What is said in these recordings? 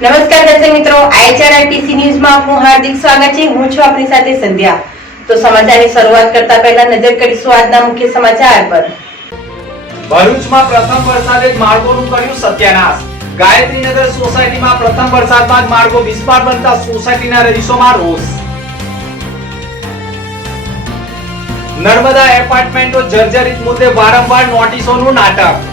નમસ્કાર દર્શક મિત્રો, IHRITC ન્યૂઝમાં આપનું હાર્દિક સ્વાગત છે। હું છું આપની સાથે સંધ્યા। તો સમાચારની શરૂઆત કરતા પહેલા નજર કરીશું આજના મુખ્ય સમાચાર પર। ભરૂચમાં પ્રથમ વરસાદે જ માર્ગોનું કર્યું સત્યાનાશ। ગાયત્રીનગર સોસાયટીમાં પ્રથમ વરસાદમાં જ માર્ગો વિસ્ફોટ બનતા સોસાયટીના રહીશોમાં રોષ। નર્મદા એપાર્ટમેન્ટો જર્જરિત મુદ્દે વારંવાર નોટિસોનું નાટક।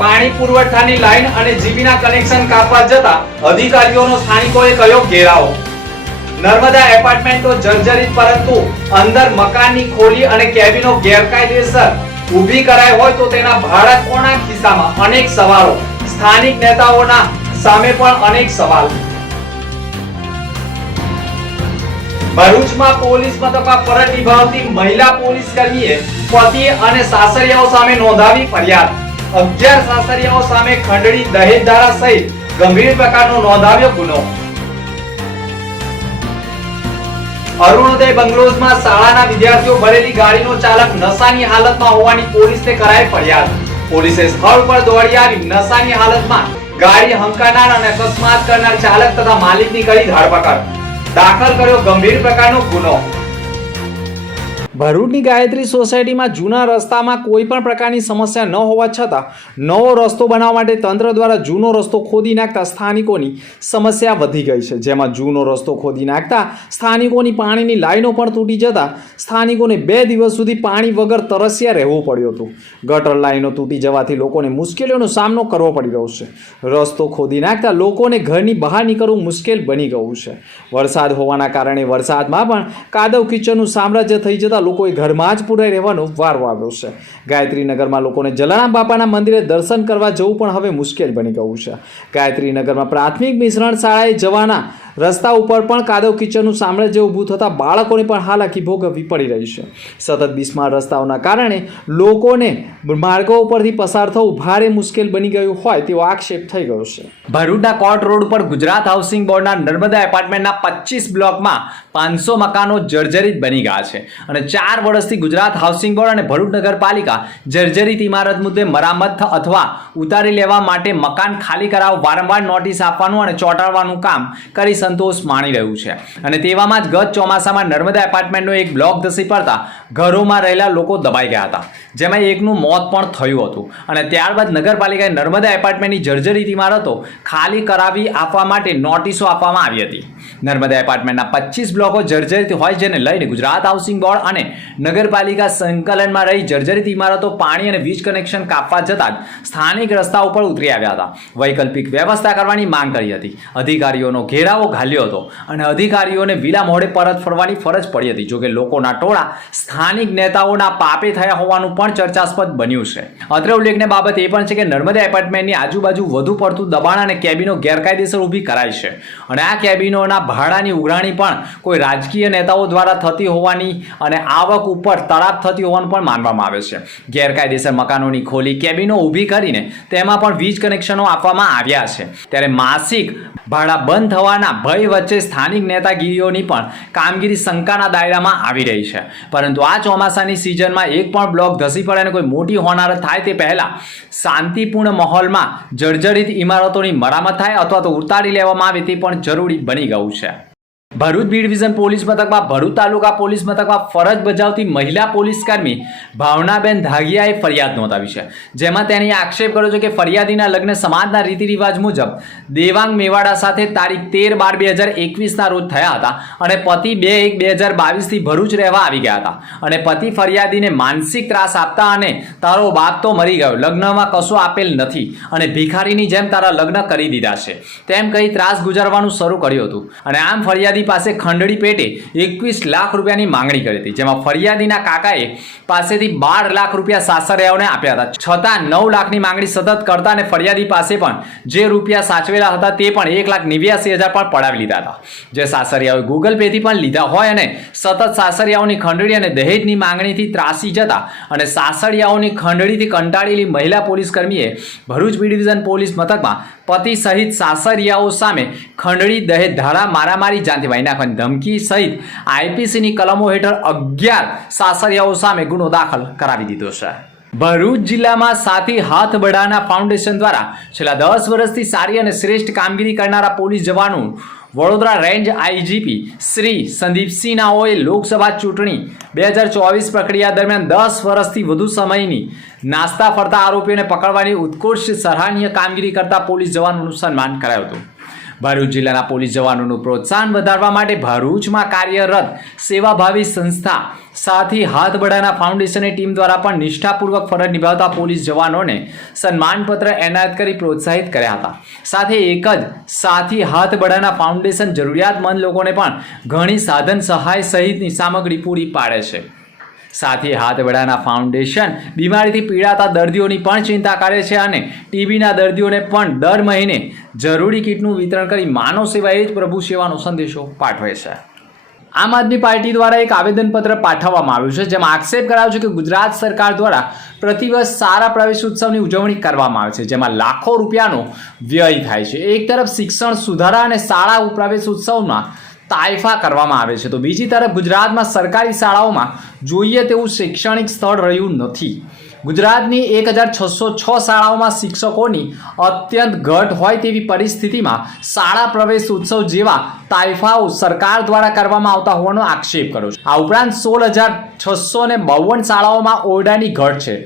પાણી પુરવઠાની લાઈન અને જીબીના કનેક્શન કાપવા જતા અધિકારીઓનો સ્થાનિકોએ કર્યો ઘેરાવ। નર્મદા એપાર્ટમેન્ટો જર્જરિત પરંતુ અંદર મકાનની ખોલી અને કેબિનો ગેરકાયદેસર ઊભી કરાઈ હોય તો તેના ભાડા કોના ખિસ્સામાં? અનેક સવાલો। સ્થાનિક નેતાઓના સામે પણ અનેક સવાલ। ભરૂચમાં પોલીસ મથકમાં ફરજ નિભાવતી મહિલા પોલીસ કર્મીએ પતિ અને સાસરિયાઓ સામે નોંધાવી ફરિયાદ। 11 સાસરિયાઓ સામે ખંડણી દહેજ ધારા સહિત ગંભીર પ્રકારનો નોંધાવ્યો ગુનો। અરુણોદય બંગલોઝમાં શાળાના વિદ્યાર્થીઓ ભરેલી ગાડીનો ચાલક નશાની હાલતમાં હોવાની પોલીસને કરાઈ ફરિયાદ। પોલીસે સ્થળ પર દોડી આવી નશાની હાલતમાં ગાડી હંકારનાર અને અકસ્માત કરનાર ચાલક તથા માલિકની કરી ધરપકડ। દાખલ કર્યો ગંભીર પ્રકારનો ગુનો। ભરૂચની ગાયત્રી સોસાયટીમાં જૂના રસ્તામાં કોઈ પણ પ્રકારની સમસ્યા ન હોવા છતાં નવો રસ્તો બનાવવા માટે તંત્ર દ્વારા જૂનો રસ્તો ખોદી નાખતા સ્થાનિકોની સમસ્યા વધી ગઈ છે। જેમાં જૂનો રસ્તો ખોદી નાખતા સ્થાનિકોની પાણીની લાઈનો પણ તૂટી જતા સ્થાનિકોને 2 દિવસ સુધી પાણી વગર તરસ્યા રહેવું પડ્યું હતું। ગટર લાઈનો તૂટી જવાથી લોકોને મુશ્કેલીઓનો સામનો કરવો પડી રહ્યો છે। રસ્તો ખોદી નાખતા લોકોને ઘરની બહાર નીકળવું મુશ્કેલ બની ગયું છે। વરસાદ હોવાના કારણે વરસાદમાં પણ કાદવ કીચડનું સામ્રાજ્ય થઈ જતા લોકોએ ઘરમાં જ પુરાઈ રહેવાનો વારો આવ્યો છે। ગાયત્રીનગરમાં લોકોને જલારામ બાપાના મંદિરે દર્શન કરવા જવું પણ હવે મુશ્કેલ બની ગયું છે। ગાયત્રીનગરમાં પ્રાથમિક મિશ્રણ શાળાએ જવાના રસ્તા ઉપર પણ કાદવ કીચડનું સામ્રાજ્ય ઊભું થતાં બાળકોને પણ હાલાકી ભોગવવી પડી રહી છે। સતત બિસ્માર રસ્તાઓના કારણે લોકોને માર્ગો ઉપરથી પસાર થવું ભારે મુશ્કેલ બની ગયું હોય તેવો આક્ષેપ થઈ ગયો છે। ભરૂચના કોર્ટ રોડ પર ગુજરાત હાઉસિંગ બોર્ડના નર્મદા એપાર્ટમેન્ટના 25 બ્લોકમાં 500 મકાનો જર્જરિત બની ગયા છે અને 4 વર્ષથી ગુજરાત હાઉસિંગ બોર્ડ અને ભરૂચ નગરપાલિકા જર્જરિત ઇમારત મુદ્દે મરામત અથવા ઉતારી લેવા માટે મકાન ખાલી કરાવવા વારંવાર નોટિસ આપવાનું અને ચોંટાડવાનું કામ કરી સંતોષ માણી રહ્યું છે। અને તેવામાં જ ગત ચોમાસામાં નર્મદા એપાર્ટમેન્ટનો એક બ્લોક ધસી પડતા ઘરોમાં રહેલા લોકો દબાઈ ગયા હતા, જેમાં એકનું મોત પણ થયું હતું। અને ત્યારબાદ નગરપાલિકાએ નર્મદા એપાર્ટમેન્ટની જર્જરિત ઇમારતો ખાલી કરાવી આપવા માટે નોટિસો આપવામાં આવી હતી। નર્મદા એપાર્ટમેન્ટના 25 બ્લોકો જર્જરિત હોય જેને લઈને ગુજરાત હાઉસિંગ બોર્ડ અને નગરપાલિકા સંકલનમાં રહી જર્જરિત ઇમારતો પાણી અને વીજ કનેક્શન કાપવા જતાં જ સ્થાનિક રસ્તા ઉપર ઉતરી આવ્યા હતા। વૈકલ્પિક વ્યવસ્થા કરવાની માંગ કરી હતી। અધિકારીઓનો ઘેરાવો ઘાલ્યો હતો અને અધિકારીઓને વિલા મોડે પરત ફરવાની ફરજ પડી હતી। જોકે લોકોના ટોળા સ્થાનિક નેતાઓના પાપે થયા હોવાનું પણ ચર્ચાસ્પદ બન્યું છે। અત્રે ઉલ્લેખનીય બાબત એ પણ છે કે નર્મદા એપાર્ટમેન્ટની આજુબાજુ વધુ પડતું દબાણ અને કેબિનો ગેરકાયદેસર ઊભી કરાઈ છે અને આ કેબિનોના ભાડાની ઉઘરાણી પણ કોઈ રાજકીય નેતાઓ દ્વારા થતી હોવાની અને આવક ઉપર તરાપ થતી હોવાનું પણ માનવામાં આવે છે। ગેરકાયદેસર મકાનોની ખોલી કેબિનો ઊભી કરીને તેમાં પણ વીજ કનેક્શનો આપવામાં આવ્યા છે, ત્યારે માસિક ભાડા બંધ થવાના ભય વચ્ચે સ્થાનિક નેતાગીરીઓની પણ કામગીરી શંકાના દાયરામાં આવી રહી છે। પરંતુ આ ચોમાસાની સિઝનમાં એક પણ બ્લોક ધસી પડે અને કોઈ મોટી હોનારત થાય તે પહેલા શાંતિપૂર્ણ માહોલમાં જર્જરિત ઇમારતોની મરામત થાય અથવા તો ઉતારી લેવામાં આવે તે પણ જરૂરી બની ગયું છે। ભરૂચ બી ડિવિઝન પોલીસ મથકમાં ભરૂચ તાલુકા પોલીસ મથકમાં ફરજ બજાવતી મહિલા પોલીસ કર્મી ભાવનાબેન ધાગિયાએ ફરિયાદ નોંધાવી છે, જેમાં તેણે આક્ષેપ કર્યો છે કે ફરિયાદીના લગ્ન સમાજના રીતિ રિવાજ મુજબ દેવાંગ મેવાડા સાથે તારીખ 13/12/2021ના રોજ થયા હતા અને પતિ 2/1/2022થી ભરૂચ રહેવા આવી ગયા હતા અને પતિ ફરિયાદીને માનસિક ત્રાસ આપતા અને તારો બાપ તો મરી ગયો, લગ્નમાં કશું આપેલ નથી અને ભિખારીની જેમ તારા લગ્ન કરી દીધા છે તેમ કહી ત્રાસ ગુજારવાનું શરૂ કર્યું હતું અને આમ ફરિયાદી પાસે ખંડણી પેટે 21 લાખ રૂપિયાની માંગણી કરી હતી, જેમાં ફરિયાદીના કાકાએ પાસેથી 12 લાખ રૂપિયા સાસરિયાઓને આપ્યા હતા, છતાં 9 લાખની માંગણી સતત કરતા અને ફરિયાદી પાસે પણ જે રૂપિયા સાચવેલા હતા તે પણ 1,89,000 પણ પડાવી લીધા હતા, જે સાસરિયાઓએ ગૂગલ પેથી પણ લીધા હોય અને સતત સાસરિયાઓની ખંડણી અને દહેજની માંગણીથી ત્રાસી જતા અને સાસરિયાઓની ખંડણીથી કંટાળેલી મહિલા પોલીસ કર્મીએ ભરૂચ બી ડિવિઝન પોલીસ મથકમાં પતિ સહિત સાસરિયાઓ સામે ખંડણી દહેજ ધારા મારામારી જાનથી વાઈ નાખવાની ધમકી સહિત આઈપીસીની કલમો હેઠળ 11 સાસરિયાઓ સામે ગુનો દાખલ કરાવી દીધો છે। ભરૂચ જિલ્લામાં સાથી હાથ બઢાના ફાઉન્ડેશન દ્વારા છેલ્લા 10 વર્ષથી સારી અને શ્રેષ્ઠ કામગીરી કરનારા પોલીસ જવાનો વડોદરા રેન્જ આઈજીપી શ્રી સંદીપસિંહ નાઓએ લોકસભા ચૂંટણી 2024 પ્રક્રિયા દરમિયાન 10 વર્ષથી વધુ સમયની નાસ્તા ફરતા આરોપીઓને પકડવાની ઉત્કૃષ્ટ સરાહનીય કામગીરી કરતા પોલીસ જવાનોનું સન્માન કરાયું હતું. ભરૂચ જિલ્લાના પોલીસ જવાનોનું પ્રોત્સાહન વધારવા માટે ભરૂચમાં કાર્યરત સેવાભાવી સંસ્થા સાથી હાથ બઢાના ફાઉન્ડેશનની ટીમ દ્વારા પણ નિષ્ઠાપૂર્વક ફરજ નિભાવતા પોલીસ જવાનોને સન્માનપત્ર એનાયત કરી પ્રોત્સાહિત કર્યા હતા. સાથે એક જ સાથી હાથ બઢાના ફાઉન્ડેશન જરૂરિયાતમંદ લોકોને પણ ઘણી સાધન સહાય સહિતની સામગ્રી પૂરી પાડે છે. સાથી હાથ બઢાના ફાઉન્ડેશન બીમારીથી પીડાતા દર્દીઓની પણ ચિંતા કરે છે અને ટીબીના દર્દીઓને પણ દર મહિને જરૂરી કીટનું વિતરણ કરી માનવ સેવા એ જ પ્રભુ સેવાનો સંદેશો પાઠવે છે. આમ આદમી પાર્ટી દ્વારા એક આવેદનપત્ર પાઠવવામાં આવ્યું છે, જેમાં આક્ષેપ કરાયો છે કે ગુજરાત સરકાર દ્વારા પ્રતિવર્ષ સારા પ્રવેશ ઉત્સવની ઉજવણી કરવામાં આવે છે, જેમાં લાખો રૂપિયાનો વ્યય થાય છે. એક તરફ શિક્ષણ સુધારા અને શાળા પ્રવેશ ઉત્સવમાં તાઇફા કરવામાં આવે છે, તો બીજી તરફ ગુજરાતમાં સરકારી શાળાઓમાં જોઈએ તેવું શૈક્ષણિક સ્થળ રહ્યું નથી. ગુજરાતની 1606 શાળાઓમાં શિક્ષકોની અત્યંત ઘટ હોય તેવી પરિસ્થિતિમાં શાળા પ્રવેશ ઉત્સવ જેવા તાઇફાઓ સરકાર દ્વારા કરવામાં આવતા હોવાનો આક્ષેપ કર્યો છે. આ ઉપરાંત 16,652 શાળાઓમાં ઓરડાની ઘટ છે.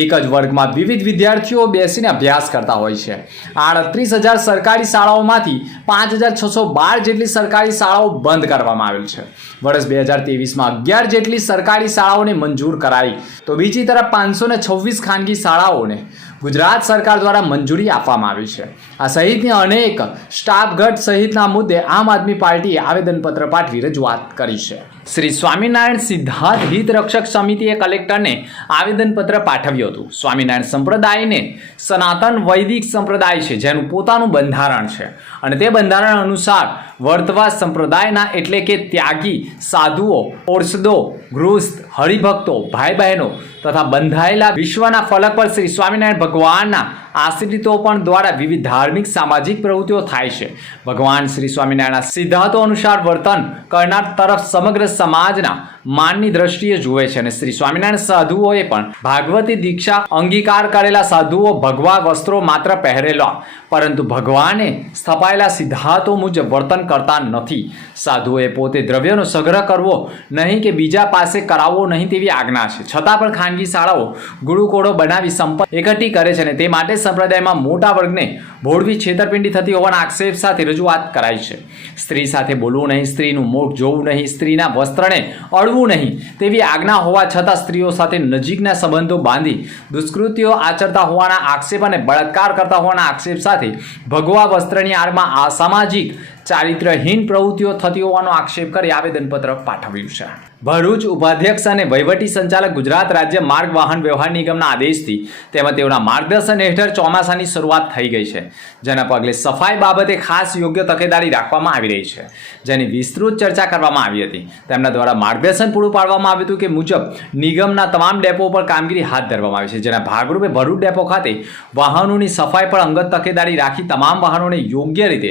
એક જ વર્ગમાં વિવિધ વિદ્યાર્થીઓ બેસીને અભ્યાસ કરતા હોય છે. 38,000 સરકારી શાળાઓમાંથી 5,612 જેટલી સરકારી શાળાઓ બંધ કરવામાં આવેલ છે. વર્ષ 2023માં 11 જેટલી સરકારી શાળાઓને મંજૂર કરાઈ, તો બીજી તરફ 526 ખાનગી શાળાઓને ગુજરાત સરકાર દ્વારા મંજૂરી આપવામાં આવી છે. આ સહિતની અનેક સ્ટાફ ઘટ સહિતના મુદ્દે આમ આદમી પાર્ટીએ આવેદનપત્ર પાઠવી રજૂઆત કરી છે. શ્રી સ્વામિનારાયણ સિદ્ધાર્થ હિત રક્ષક સમિતિએ કલેક્ટરને આવેદનપત્ર પાઠવ્યું હતું. સ્વામિનારાયણ સંપ્રદાયને સનાતન વૈદિક સંપ્રદાય છે, જેનું પોતાનું બંધારણ છે અને તે બંધારણ અનુસાર વર્તવા સંપ્રદાયના એટલે કે ત્યાગી સાધુઓ, ઓર્સદો, ગૃહસ્થ, હરિભક્તો, ભાઈ બહેનો તથા બંધાયેલા વિશ્વના ફલક પર શ્રી સ્વામિનારાયણ ભગવાનના આશ્રિતો પણ દ્વારા વિવિધ ધાર્મિક સામાજિક પ્રવૃત્તિઓ થાય છે. ભગવાન શ્રી સ્વામિનારાયણના સિદ્ધાંતો અનુસાર વર્તન કરનાર તરફ સમગ્ર સમાજના માનની દ્રષ્ટિએ જુએ છે અને શ્રી સ્વામિનારાયણ સાધુઓએ પણ ભાગવતી દીક્ષા અંગીકાર કરેલા સાધુઓ ભગવા વસ્ત્રો માત્ર પહેરેલા, પરંતુ ભગવાને સ્થપાયેલા સિદ્ધાંતો મુજબ વર્તન કરતા નથી. સાધુઓએ પોતે દ્રવ્યનો સંગ્રહ કરવો નહીં કે બીજા પાસે કરાવવો નહીં તેવી આજ્ઞા છે. છતાં પણ ખાનગી શાળાઓ ગુરુકુળો બનાવી સંપત્તિ એકઠી કરે છે અને તે માટે સંપ્રદાયમાં મોટા વર્ગને ભોળવી છેતરપિંડી થતી હોવાના આક્ષેપ સાથે રજૂઆત કરાઈ છે. સ્ત્રી સાથે બોલવું નહીં, સ્ત્રીનું મુખ જોવું નહીં, સ્ત્રીના વસ્ત્રને અડવું નહીં તેવી આજ્ઞા હોવા છતાં સ્ત્રીઓ સાથે નજીકના સંબંધો બાંધી દુષ્કૃત્યો આચરતા હોવાના આક્ષેપ અને બળાત્કાર કરતા હોવાના આક્ષેપ સાથે ભગવા વસ્ત્રની આડમાં અસામાજિક ચારિત્રહીન પ્રવૃત્તિઓ થતી હોવાનો આક્ષેપ કરી આવેદનપત્ર પાઠવ્યું છે. ભરૂચ ઉપાધ્યક્ષ અને વહીવટી સંચાલક ગુજરાત રાજ્ય માર્ગ વાહન વ્યવહાર નિગમના આદેશથી તેમજ તેઓના માર્ગદર્શન હેઠળ ચોમાસાની શરૂઆત થઈ ગઈ છે, જેના પગલે સફાઈ બાબતે ખાસ યોગ્ય તકેદારી રાખવામાં આવી રહી છે, જેની વિસ્તૃત ચર્ચા કરવામાં આવી હતી. તેમના દ્વારા માર્ગદર્શન પૂરું પાડવામાં આવ્યું હતું કે મુજબ નિગમના તમામ ડેપો પર કામગીરી હાથ ધરવામાં આવી છે, જેના ભાગરૂપે ભરૂચ ડેપો ખાતે વાહનોની સફાઈ પર અંગત તકેદારી રાખી તમામ વાહનોને યોગ્ય રીતે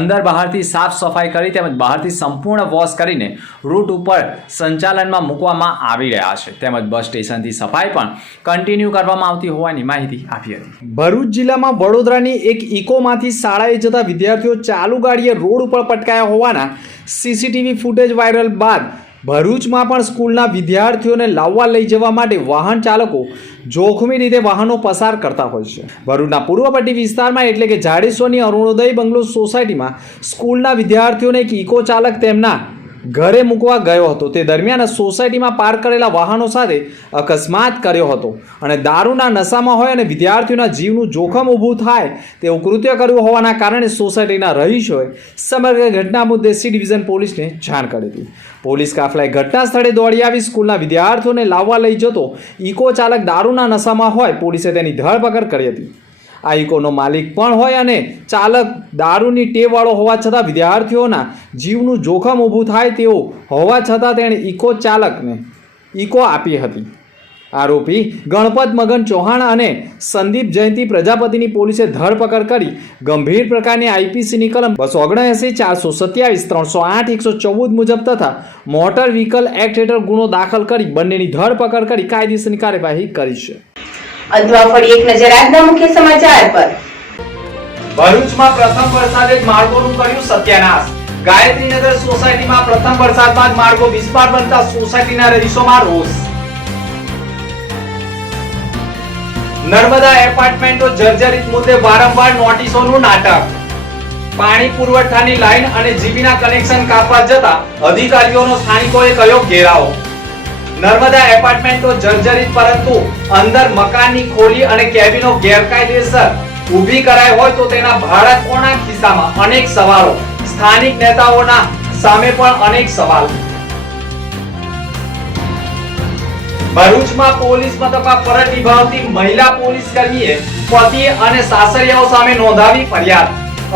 અંદર બહારથી સાફ સફાઈ કરી તેમજ બહારથી સંપૂર્ણ વોશ કરીને રૂટ ઉપર સંચાલનમાં મૂકવામાં આવી રહ્યા છે. તેમજ બસ સ્ટેશનથી સફાઈ પણ કન્ટિન્યુ કરવામાં આવતી હોવાની માહિતી આપી હતી. ભરૂચ જિલ્લામાં વડોદરાની એક ઇકોમાંથી શાળાએ જતા વિદ્યાર્થીઓ ચાલુ ગાડીએ રોડ ઉપર પટકાયા હોવાના સીસીટીવી ફૂટેજ વાયરલ બાદ ભરૂચમાં પણ સ્કૂલના વિદ્યાર્થીઓને લાવવા લઈ જવા માટે વાહન ચાલકો જોખમી રીતે વાહનો પસાર કરતા હોય છે. ભરૂચના પૂર્વ પટ્ટી વિસ્તારમાં એટલે કે જાડેશ્વરની અરુણોદય બંગલો સોસાયટીમાં સ્કૂલના વિદ્યાર્થીઓને એક ઇકો ચાલક તેમના ઘરે મૂકવા ગયો હતો. તે દરમિયાન સોસાયટીમાં પાર્ક કરેલા વાહનો સાથે અકસ્માત કર્યો હતો અને દારૂના નશામાં હોય અને વિદ્યાર્થીઓના જીવનું જોખમ ઊભું થાય તેવું કૃત્ય કર્યું હોવાના કારણે સોસાયટીના રહીશોએ સમગ્ર ઘટના મુદ્દે સી ડિવિઝન પોલીસને જાણ કરી હતી. પોલીસ કાફલાએ ઘટના સ્થળે દોડી આવી સ્કૂલના વિદ્યાર્થીઓને લાવવા લઈ જતો ઇકો ચાલક દારૂના નશામાં હોય પોલીસે તેની ધરપકડ કરી હતી. આ ઇકોનો માલિક પણ હોય અને ચાલક દારૂની ટેવવાળો હોવા છતાં વિદ્યાર્થીઓના જીવનું જોખમ ઊભું થાય તેવો હોવા છતાં તેણે ઇકો ચાલકને ઇકો આપી હતી. આરોપી ગણપત મગન ચૌહાણ અને સંદીપ જયંતિ પ્રજાપતિની પોલીસે ધરપકડ કરી ગંભીર પ્રકારની આઈપીસીની કલમ 279, 427, 308, 114 મુજબ તથા મોટર વ્હીકલ એક્ટ હેઠળ ગુનો દાખલ કરી બંનેની ધરપકડ કરી કાયદેસરની કાર્યવાહી કરી છે. અંતમાં ફરી એક નજર આજના મુખ્ય સમાચાર પર. ભરૂચમાં પ્રથમ વરસાદે જ માર્ગોનું કર્યું સત્યાનાશ. ગાયત્રીનગર સોસાયટીમાં પ્રથમ વરસાદમાં જ માર્ગો બિસ્માર બનતા સોસાયટીના રહીશોમાં રોષ. નર્મદા એપાર્ટમેન્ટો જર્જરિત મુદ્દે વારંવાર નોટિસોનું નાટક. પાણી પુરવઠાની લાઈન અને જીબીના કનેક્શન કાપવા જતા અધિકારીઓનો સ્થાનિકોએ કર્યો ઘેરાવ. નર્મદા એપાર્ટમેન્ટો જર્જરિત પરંતુ અંદર મકાનની ખોલી અને કેબિનો ગેરકાયદેસર ઊભી કરાઈ હોય તો તેના ભાડા કોના ખિસ્સામાં? અનેક સવાલો. સ્થાનિક નેતાઓના સામે પણ અનેક સવાલ. ભરૂચમાં પોલીસ મથકમાં ફરજ નિભાવતી મહિલા પોલીસ કર્મીએ પતિ અને સાસરિયાઓ સામે નોંધાવી ફરિયાદ.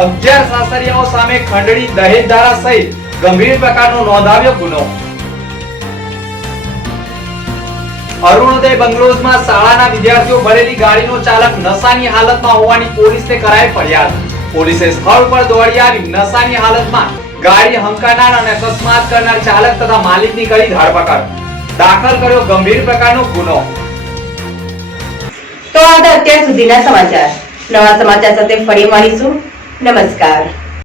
11 સાસરિયાઓ સામે ખંડણી દહેજ ધારા સહિત ગંભીર પ્રકારનો નોંધાવ્યો ગુનો. અરુણોદય બંગલોઝમાં શાળાના વિદ્યાર્થીઓ ભરેલી ગાડીનો ચાલક નશાની હાલતમાં હોવાની પોલીસને કરાઈ ફરિયાદ. પોલીસે સ્થળ પર દોડી આવી નશાની હાલતમાં ગાડી હંકારનાર અને અકસ્માત કરનાર ચાલક તથા માલિકની કરી ધરપકડ. દાખલ કર્યો ગંભીર પ્રકારનો ગુનો. તો આ હતા અત્યાર સુધીના સમાચાર. નવા સમાચાર સાથે ફરી મળીશું. નમસ્કાર.